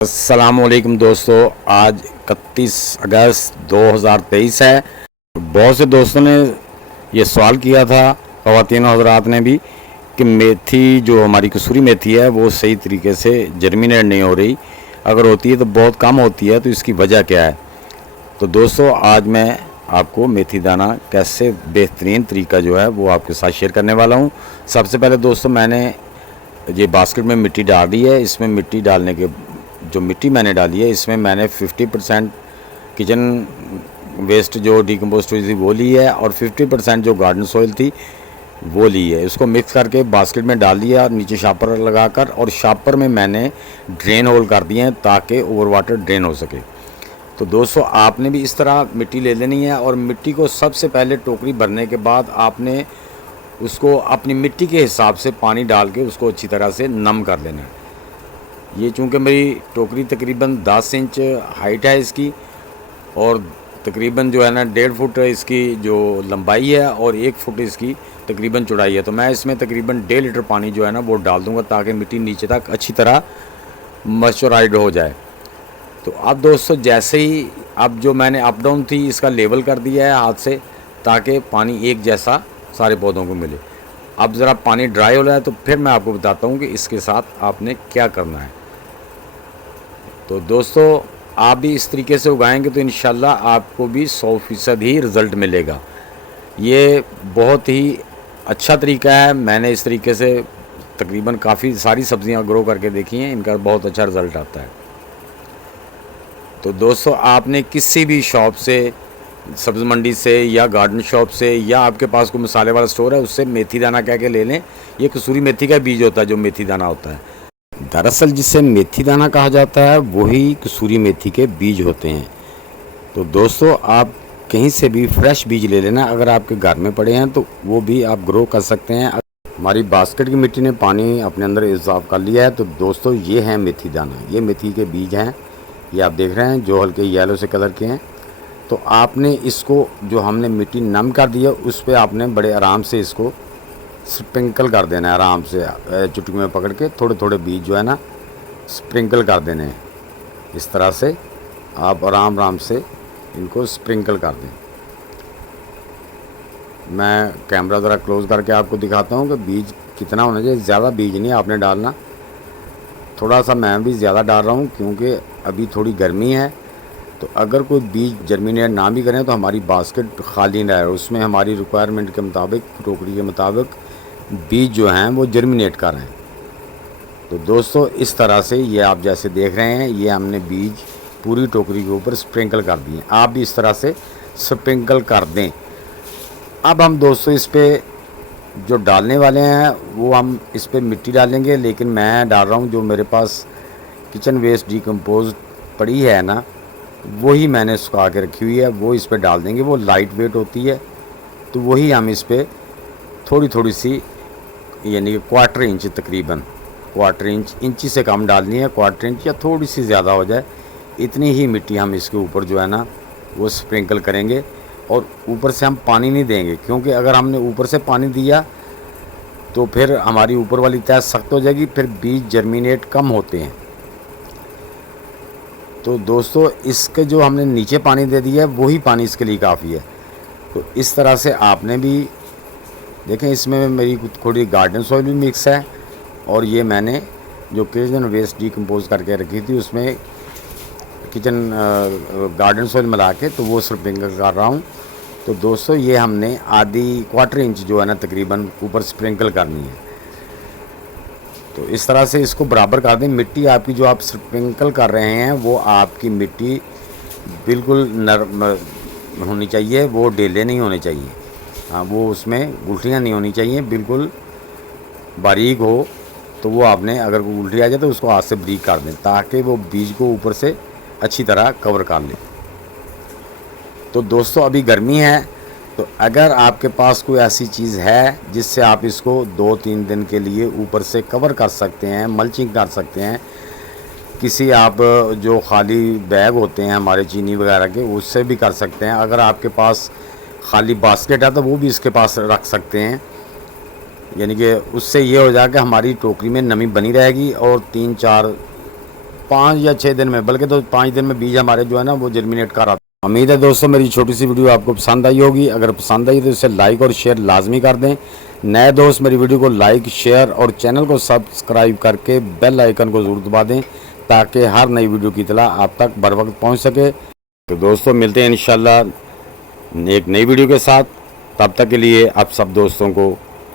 अस्सलामुअलैकुम दोस्तों, आज 31 अगस्त 2023 है। बहुत से दोस्तों ने ये सवाल किया था, ख़वातीन हज़रात ने भी, कि मेथी जो हमारी कसूरी मेथी है वो सही तरीके से जर्मिनेट नहीं हो रही, अगर होती है तो बहुत कम होती है, तो इसकी वजह क्या है। तो दोस्तों आज मैं आपको मेथी दाना कैसे बेहतरीन तरीका जो है वो आपके साथ शेयर करने वाला हूँ। सबसे पहले दोस्तों मैंने ये बास्केट में मिट्टी डाल दी है। इसमें मिट्टी डालने के जो मिट्टी मैंने डाली है इसमें मैंने 50% किचन वेस्ट जो डिकम्पोस्ट हुई थी वो ली है और 50% जो गार्डन सॉइल थी वो ली है। इसको मिक्स करके बास्केट में डाल दिया नीचे शापर लगाकर, और शापर में मैंने ड्रेन होल कर दिए हैं ताकि ओवर वाटर ड्रेन हो सके। तो दोस्तों आपने भी इस तरह मिट्टी ले लेनी है, और मिट्टी को सबसे पहले टोकरी भरने के बाद आपने उसको अपनी मिट्टी के हिसाब से पानी डाल के उसको अच्छी तरह से नम कर लेना है। ये चूँकि मेरी टोकरी तकरीबन 10 इंच हाइट है इसकी, और तकरीबन जो है ना 1.5 फुट इसकी जो लंबाई है और 1 फुट इसकी तकरीबन चौड़ाई है। तो मैं इसमें तकरीबन 1.5 लीटर पानी जो है ना वो डाल दूँगा ताकि मिट्टी नीचे तक अच्छी तरह मॉइस्चराइज्ड हो जाए। तो अब दोस्तों जैसे ही अब जो मैंने अप डाउन थी इसका लेवल कर दिया है हाथ से ताकि पानी एक जैसा सारे पौधों को मिले। अब ज़रा पानी ड्राई हो रहा है तो फिर मैं आपको बताता हूँ कि इसके साथ आपने क्या करना है। तो दोस्तों आप भी इस तरीके से उगाएंगे तो इंशाल्लाह आपको भी 100% ही रिज़ल्ट मिलेगा। ये बहुत ही अच्छा तरीका है। मैंने इस तरीके से तकरीबन काफ़ी सारी सब्ज़ियाँ ग्रो करके देखी हैं, इनका बहुत अच्छा रिज़ल्ट आता है। तो दोस्तों आपने किसी भी शॉप से, सब्ज़ मंडी से या गार्डन शॉप से, या आपके पास कोई मसाले वाला स्टोर है उससे मेथी दाना कह के ले लें। ये कसूरी मेथी का बीज होता है जो मेथी दाना होता है। दरअसल जिसे मेथी दाना कहा जाता है वही कसूरी मेथी के बीज होते हैं। तो दोस्तों आप कहीं से भी फ्रेश बीज ले लेना, अगर आपके घर में पड़े हैं तो वो भी आप ग्रो कर सकते हैं। हमारी बास्केट की मिट्टी ने पानी अपने अंदर इजाफ़ कर लिया है। तो दोस्तों ये है मेथी दाना, ये मेथी के बीज हैं, ये आप देख रहे हैं जो हल्के येलो से कलर के हैं। तो आपने इसको जो हमने मिट्टी नम कर दिया उस पर आपने बड़े आराम से इसको स्प्रिंकल कर देना है, आराम से चुटकी में पकड़ के थोड़े थोड़े बीज जो है ना स्प्रिंकल कर देने हैं। इस तरह से आप आराम आराम से इनको स्प्रिंकल कर दें। मैं कैमरा ज़रा क्लोज़ करके आपको दिखाता हूँ कि बीज कितना होना चाहिए। ज़्यादा बीज नहीं आपने डालना, थोड़ा सा मैं भी ज़्यादा डाल रहा हूँ क्योंकि अभी थोड़ी गर्मी है। तो अगर कोई बीज जर्मिनेट ना भी करें तो हमारी बास्केट खाली ना रहे, उसमें हमारी रिक्वायरमेंट के मुताबिक, टोकरी के मुताबिक बीज जो हैं वो जर्मिनेट कर रहे हैं। तो दोस्तों इस तरह से ये आप जैसे देख रहे हैं ये हमने बीज पूरी टोकरी के ऊपर स्प्रिंकल कर दिए। आप भी इस तरह से स्प्रिंकल कर दें। अब हम दोस्तों इस पर जो डालने वाले हैं वो हम इस पर मिट्टी डालेंगे, लेकिन मैं डाल रहा हूँ जो मेरे पास किचन वेस्ट डिकम्पोज पड़ी है ना वही मैंने सुखा के रखी हुई है, वो इस पर डाल देंगे। वो लाइट वेट होती है तो वही हम इस पर थोड़ी थोड़ी सी, यानी कि 1/4 इंच, तकरीबन 1/4 इंच, इंची से कम डालनी है, 1/4 इंच या थोड़ी सी ज़्यादा हो जाए इतनी ही मिट्टी हम इसके ऊपर जो है ना वो स्प्रिंकल करेंगे। और ऊपर से हम पानी नहीं देंगे, क्योंकि अगर हमने ऊपर से पानी दिया तो फिर हमारी ऊपर वाली तह सख्त हो जाएगी, फिर बीज जर्मिनेट कम होते हैं। तो दोस्तों इसके जो हमने नीचे पानी दे दिया है वही पानी इसके लिए काफ़ी है। तो इस तरह से आपने भी देखें, इसमें मेरी थोड़ी गार्डन सॉइल भी मिक्स है, और ये मैंने जो किचन वेस्ट डिकम्पोज करके रखी थी उसमें किचन गार्डन सॉइल मिला के तो वो स्प्रिंकल कर रहा हूँ। तो दोस्तों ये हमने आधी 1/4 इंच जो है ना तकरीबन ऊपर स्प्रिंकल करनी है। तो इस तरह से इसको बराबर कर दें। मिट्टी आपकी जो आप स्प्रिंकल कर रहे हैं वो आपकी मिट्टी बिल्कुल नरम होनी चाहिए, वो ढीले नहीं होने चाहिए। हाँ, वो उसमें गुठलियाँ नहीं होनी चाहिए, बिल्कुल बारीक हो। तो वो आपने अगर कोई उल्टी आ जाए तो उसको हाथ से ब्रीक कर दें ताकि वो बीज को ऊपर से अच्छी तरह कवर कर ले। तो दोस्तों अभी गर्मी है, तो अगर आपके पास कोई ऐसी चीज़ है जिससे आप इसको 2-3 दिन के लिए ऊपर से कवर कर सकते हैं, मल्चिंग कर सकते हैं, किसी आप जो खाली बैग होते हैं हमारे चीनी वगैरह के उससे भी कर सकते हैं। अगर आपके पास खाली बास्केट है तो वो भी इसके पास रख सकते हैं, यानी कि उससे ये हो जाएगा कि हमारी टोकरी में नमी बनी रहेगी और 3-4 5 या 6 दिन में, बल्कि तो 5 दिन में बीज हमारे जो है ना वो जर्मिनेट कर आता है। उम्मीद है दोस्तों मेरी छोटी सी वीडियो आपको पसंद आई होगी। अगर पसंद आई तो इसे लाइक और शेयर लाजमी कर दें। नए दोस्त मेरी वीडियो को लाइक शेयर और चैनल को सब्सक्राइब करके बेल आइकन को ज़रूर दबा दें ताकि हर नई वीडियो की इतला आप तक बर वक्त पहुँच सके। तो दोस्तों मिलते हैं इंशाल्लाह एक नई वीडियो के साथ। तब तक के लिए आप सब दोस्तों को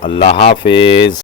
अल्लाह हाफिज़।